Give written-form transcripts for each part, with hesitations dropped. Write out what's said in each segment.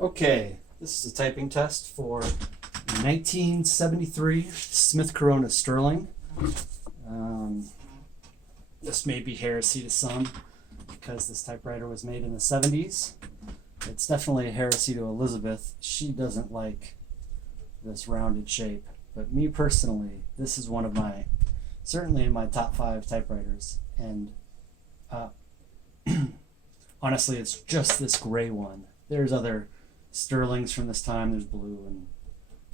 Okay, this is a typing test for 1973 Smith Corona Sterling. This may be heresy to some because this typewriter was made in the 70s. It's definitely a heresy to Elizabeth. She doesn't like this rounded shape. But me personally, this is one of my, certainly in my top 5 typewriters. And honestly, it's just this gray one. There's other Sterlings from this time. There's blue and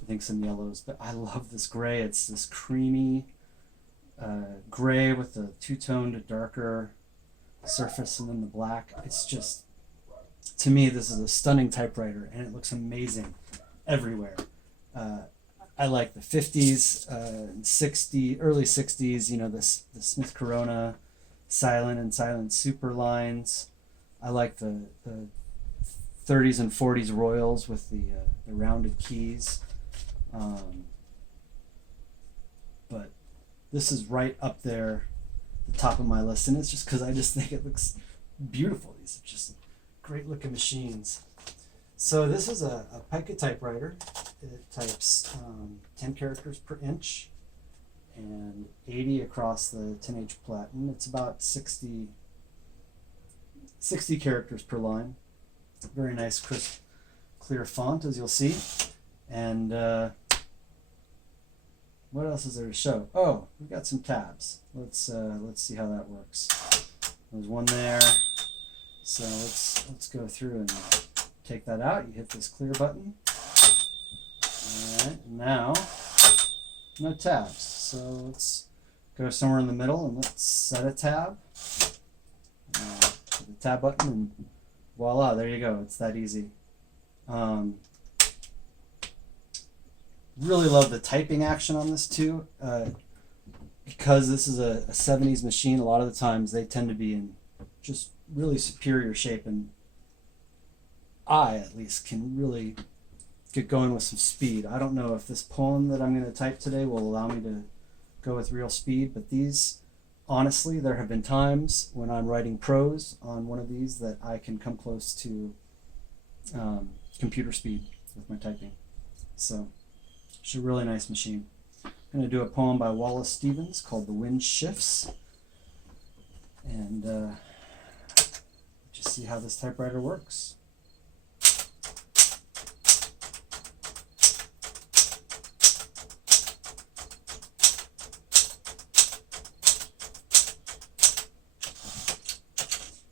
I think some yellows, but I love this gray. It's this creamy gray with the two-toned darker surface and then the black. It's just, to me, this is a stunning typewriter and it looks amazing everywhere. I like the 50s, 60s, early 60s, you know, the Smith Corona silent and silent super lines. I like the 30s and 40s Royals with the rounded keys. But this is right up there, the top of my list, and it's just because I just think it looks beautiful. These are just great looking machines. So this is a pica typewriter. It types 10 characters per inch and 80 across the 10H platen. It's about 60 characters per line. Very nice, crisp, clear font, as you'll see. And what else is there to show? Oh, we've got some tabs. Let's see how that works. There's one there. So let's go through and take that out. You hit this clear button. All right, now no tabs. So let's go somewhere in the middle and let's set a tab. Hit the tab button and voila, there you go. It's that easy. Really love the typing action on this too. Because this is a 70s machine, a lot of the times they tend to be in just really superior shape, and I at least can really get going with some speed. I don't know if this poem that I'm going to type today will allow me to go with real speed, but these, honestly, there have been times when I'm writing prose on one of these that I can come close to computer speed with my typing. So it's a really nice machine. I'm going to do a poem by Wallace Stevens called The Wind Shifts, and just see how this typewriter works.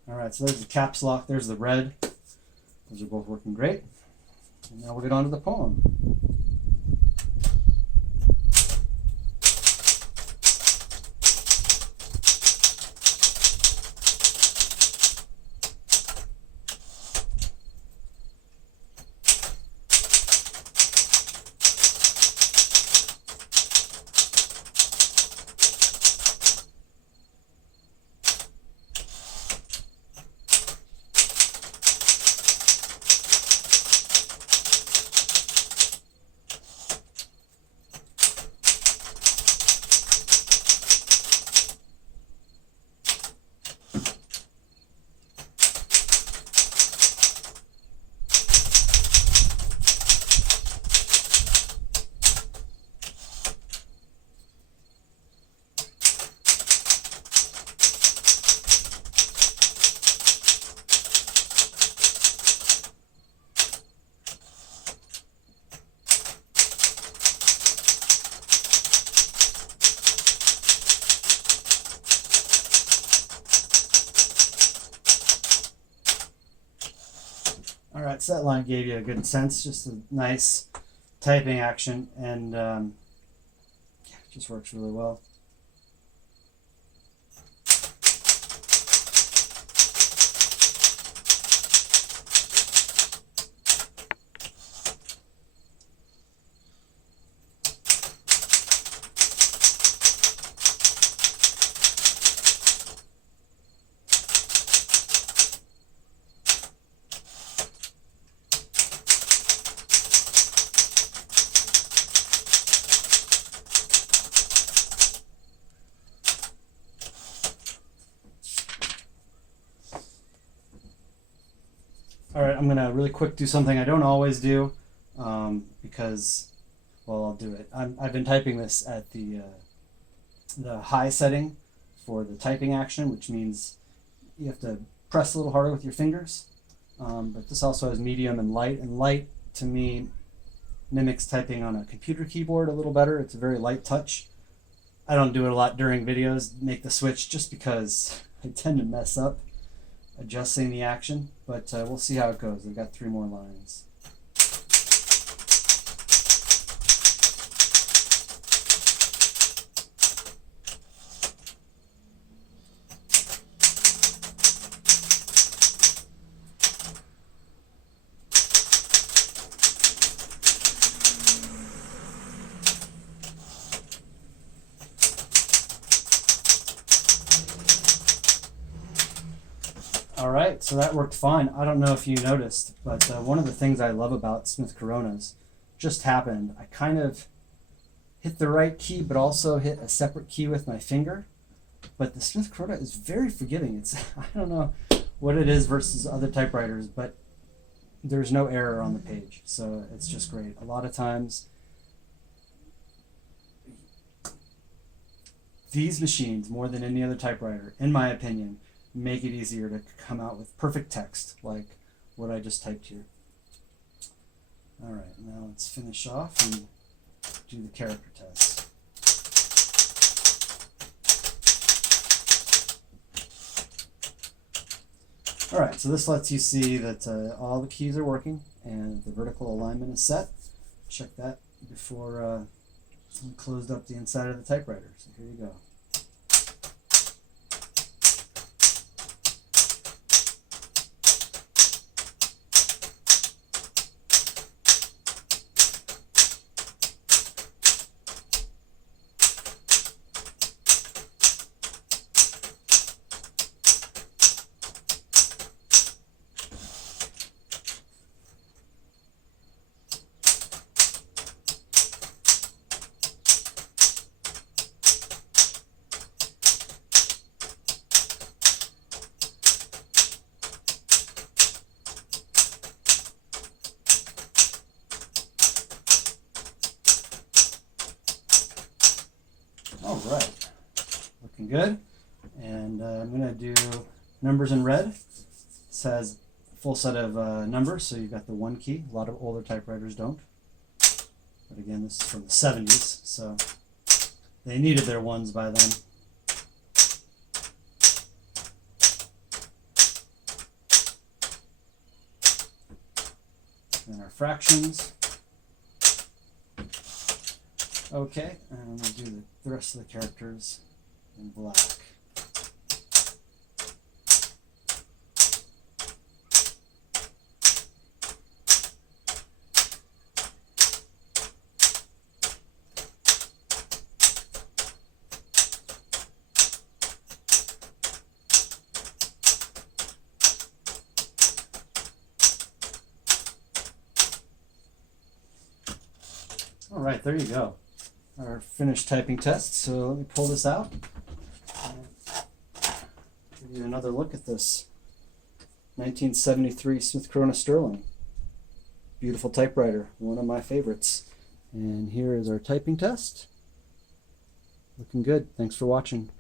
Alright, so there's the caps lock, there's the red. Those are both working great. And now we'll get on to the poem. Alright, so that line gave you a good sense, just a nice typing action, and yeah, it just works really well. I'm gonna really quick do something I don't always do, because, well, I'll do it. I've been typing this at the high setting for the typing action, which means you have to press a little harder with your fingers. But this also has medium and light to me mimics typing on a computer keyboard a little better. It's a very light touch. I don't do it a lot during videos, make the switch, just because I tend to mess up adjusting the action, but we'll see how it goes. I've got 3 more lines. All right, so that worked fine. I don't know if you noticed, but one of the things I love about Smith Coronas just happened. I kind of hit the right key, but also hit a separate key with my finger. But the Smith Corona is very forgiving. It's, I don't know what it is versus other typewriters, but there's no error on the page. So it's just great. A lot of times, these machines, more than any other typewriter, in my opinion, make it easier to come out with perfect text like what I just typed here. All right, now let's finish off and do the character test. All right, so this lets you see that all the keys are working and the vertical alignment is set. Check that before we closed up the inside of the typewriter. So here you go. All right, looking good. And I'm going to do numbers in red. This has a full set of numbers, so you've got the 1 key. A lot of older typewriters don't. But again, this is from the 70s, so they needed their 1s by then. And our fractions. Okay, and we'll do the rest of the characters in black. All right, there you go. Our finished typing test. So let me pull this out and give you another look at this 1973 Smith Corona Sterling. Beautiful typewriter, one of my favorites. And here is our typing test. Looking good. Thanks for watching.